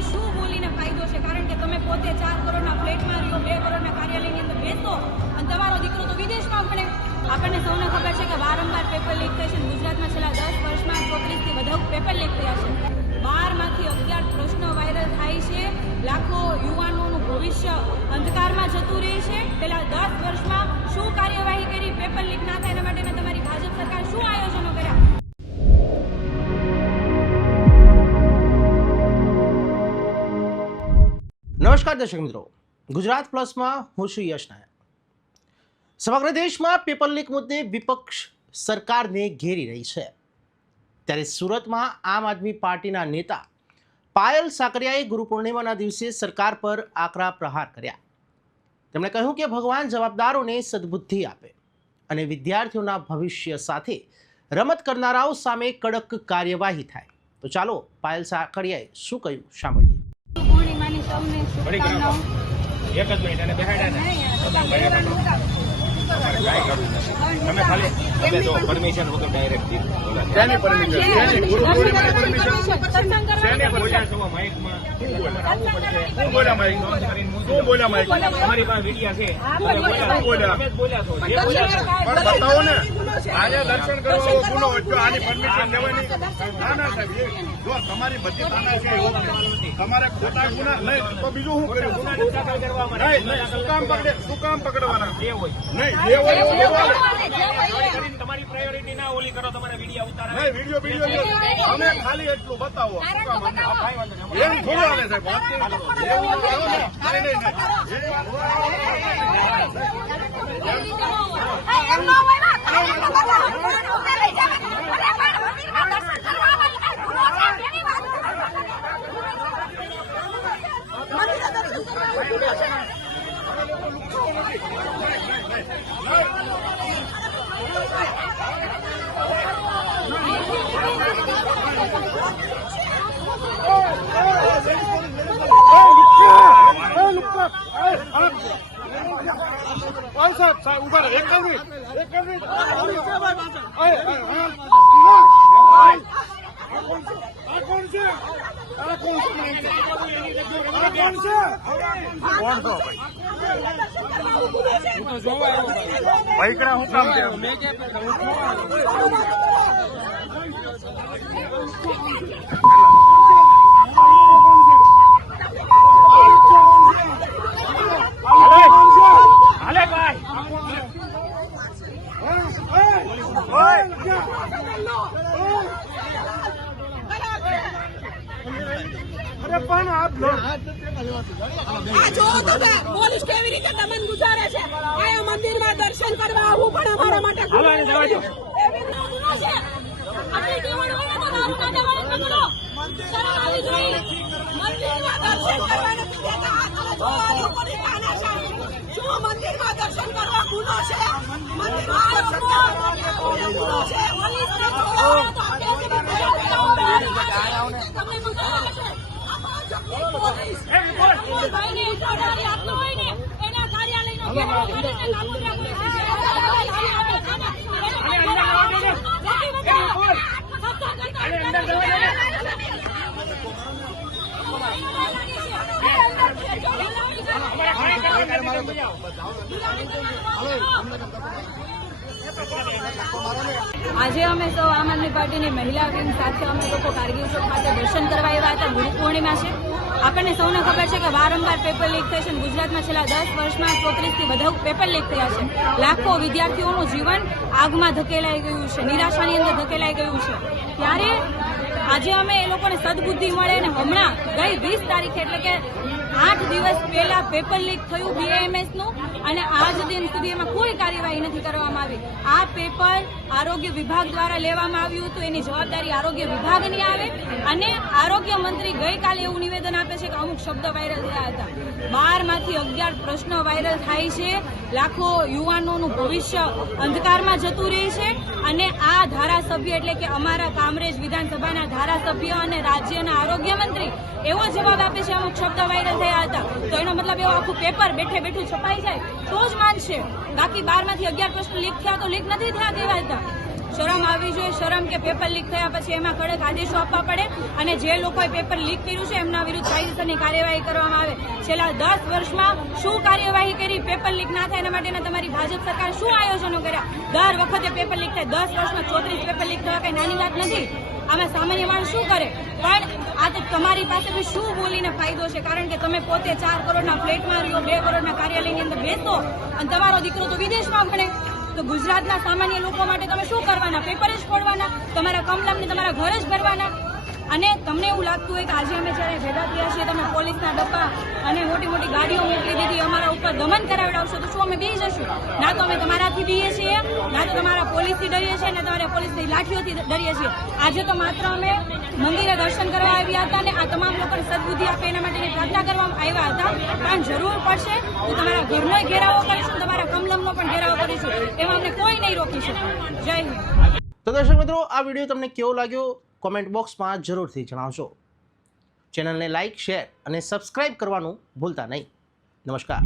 તમે શું બોલીને ફાયદો છે? કારણ કે તમે પોતે 4 કરોડના ફ્લેટમાં રહ્યો, 2 કરોડના કાર્યાલયની અંદર બેસો અને તમારો દીકરો તો વિદેશમાં ભણે. આપણને સૌને ખબર છે કે વારંવાર પેપર લીક થાય છે. ગુજરાતમાં છેલ્લા 10 વર્ષમાં 34 થી વધુ પેપર લીક થયા છે. 12માંથી 11 પ્રશ્નો વાયરલ થાય છે. લાખો યુવાનોનું ભવિષ્ય અંધકારમાં જતું રહે છે. પેલા 10 વર્ષમાં શું કાર્યવાહી કરી પેપર લીક ના થાય એના માટેના તમારી ભાજપ સરકાર શું આયોજનો કર્યા? નમસ્કાર દર્શક મિત્રો, ગુજરાત પ્લસમાં હું છું યશ નાયક. સમગ્ર દેશમાં પેપર લીક મુદ્દે વિપક્ષ સરકારને ઘેરી રહી છે. ત્યારે સુરતમાં આમ આદમી પાર્ટીના નેતા પાયલ સાકરિયાએ ગુરુ પૂર્ણિમાના દિવસે સરકાર પર આકરા પ્રહાર કર્યા. તેમણે કહ્યું કે ભગવાન જવાબદારોને સદબુદ્ધિ આપે અને વિદ્યાર્થીઓના ભવિષ્ય સાથે રમત કરનારાઓ સામે કડક કાર્યવાહી થાય. તો ચાલો પાયલ સાકરિયાએ શું કહ્યું સાંભળીએ. પૂર્ણિમાની સૌને શુભકામનાઓ. એક જ મિનિટ અને તમે ખાલી તમે તો પરમિશન વગર ડાયરેક્ટ શેની પરમિશન? ગુરુ પૂર્ણિમાની પરમિશન શેની બોલ્યા છો માઈકમાં? શું બોલ્યા માઈકમાં? શું બોલ્યા માઈકમાં? તમારી પાસે વિડિયા છે. બોલ્યા છો જે બોલ્યા છો પણ બતાવો ને. આજે દર્શન કરવા ગુનો હતો, આની પરમિશન લેવાની ના ના સાહેબ. જો તમારી બધી તાના છે તમારે ખોટા ગુના નહીં તો બીજું શું કર્યું? ગુના દાખલ કરવામાં નહીં. શું કામ પકડવાના? જે હોય નહીં જે હોય તમારી પ્રાયોરિટી ના ઓલી કરો. તમારા વિડીયો ઉતારો નહીં. વિડીયો અમે ખાલી એટલું બતાવો. એમ થોડું હાલે સાહેબ. વાત ઉભા રહે. એક મિનિટ ભાઈકડા હું કામ છે? પોલીસ કેવી રીતે દમન ગુજારે છે? આ મંદિરમાં દર્શન કરવા આવવું પણ અમારા માટે મંદિરમાં દર્શન કરવા ગુનો છે? આજે અમે સૌ આમ આદમી પાર્ટીની મહિલા વિંગ સાથે અમે લોકો કારગિલ ચોક ખાતે દર્શન કરવા આવ્યા હતા. ગુરુ પૂર્ણિમા છે. આપણને સૌને ખબર છે કે વારંવાર પેપર લીક થાય છે. ગુજરાતમાં છેલ્લા 10 વર્ષમાં 34 થી વધુ પેપર લીક થયા છે. લાખો વિદ્યાર્થીઓનું જીવન આગમાં ધકેલાઈ ગયું છે, નિરાશાની અંદર ધકેલાઈ ગયું છે. ત્યારે આજે અમે એ લોકોને સદબુદ્ધિ મળે અને હમણાં ગઈ 20 તારીખે એટલે કે 8 દિવસ પહેલા પેપર લીક થયું BAMS નું અને આજ દિન સુધી એમાં કોઈ કાર્યવાહી નથી કરવામાં આવી. આ પેપર આરોગ્ય વિભાગ દ્વારા લેવામાં આવ્યું હતું. એની જવાબદારી આરોગ્ય વિભાગની આવે અને આરોગ્ય મંત્રી ગઈકાલે એવું નિવેદન આપે છે કે અમુક શબ્દ વાયરલ થયા હતા. 12માંથી 11 પ્રશ્નો વાયરલ થાય છે. લાખો યુવાનોનું ભવિષ્ય અંધકારમાં જતું રહે છે અને આ ધારાસભ્ય એટલે કે અમારા કામરેજ વિધાનસભાના ધારાસભ્ય અને રાજ્યના આરોગ્ય મંત્રી એવો જવાબ આપે છે અમુક શબ્દ વાયરલ થયા હતા. તો એનો મતલબ એવો આખું પેપર બેઠે બેઠું છપાઈ જાય તો જ માનશે. બાકી 12માંથી 11 પ્રશ્નો લીક થયા તો લીક નથી થયા કહેવાય હતા. શરમ આવવી જોઈએ. શરમ કે પેપર લીક થયા પછી એમાં કડક આદેશો આપવા પડે અને જે લોકોએ પેપર લીક કર્યું છે એમના વિરુદ્ધ કાયદેસરની કાર્યવાહી કરવામાં આવે. છેલ્લા 10 વર્ષમાં શું કાર્યવાહી કરી પેપર લીક ના થાય એના માટેના તમારી ભાજપ સરકાર શું આયોજનો કર્યા? દર વખતે પેપર લીક થાય. 10 વર્ષમાં 34 પેપર લીક થવા કઈ નાની વાત નથી. આમાં સામાન્ય માણસ શું કરે? પણ આ તો તમારી પાસે બી શું બોલીને ફાયદો છે? કારણ કે તમે પોતે 4 કરોડના ફ્લેટમાં રહ્યો, 2 કરોડના કાર્યાલયની અંદર બેસો અને તમારો દીકરો તો વિદેશમાં ભણે. તો ગુજરાતના સામાન્ય લોકો માટે તમે શું કરવાના? પેપર જ ફોડવાના? તમારા કમલમને તમારા ઘર જ ભરવાના? અને તમને એવું લાગતું હોય કે આજે અમે જ્યારે ભેગા થયા છીએ તમે પોલીસના ડબ્બા અને મોટી મોટી ગાડીઓ મોકલી દીધી, અમારા ઉપર દમન કરાવડાવશો તો શું અમે બી જશું? ના તો અમે તમારાથી બીએ છીએ, ના તો તમારા પોલીસથી ડરીએ છીએ, ના તમારા પોલીસની લાઠીઓથી ડરીએ છીએ. આજે તો માત્ર અમે મંદિરે દર્શન કરવા આવ્યા હતા અને આ તમામ લોકોને સદબુદ્ધિ આપે એના માટેની પ્રાર્થના કરવામાં આવ્યા હતા. પણ જરૂર પડશે તો તમારા ઘરનો ઘેરાવો કરીશું, તમારા કમલમનો પણ ઘેરાવો કરીશું. એમાં અમને કોઈ નહીં રોકી શકે. જય હિન્દ. તો દર્શક મિત્રો, આ વિડીયો તમને કેવો લાગ્યો કોમેન્ટ બોક્સમાં જરૂરથી જણાવશો. ચેનલને લાઇક, શેર અને સબસ્ક્રાઇબ કરવાનું ભૂલતા નહીં. નમસ્કાર.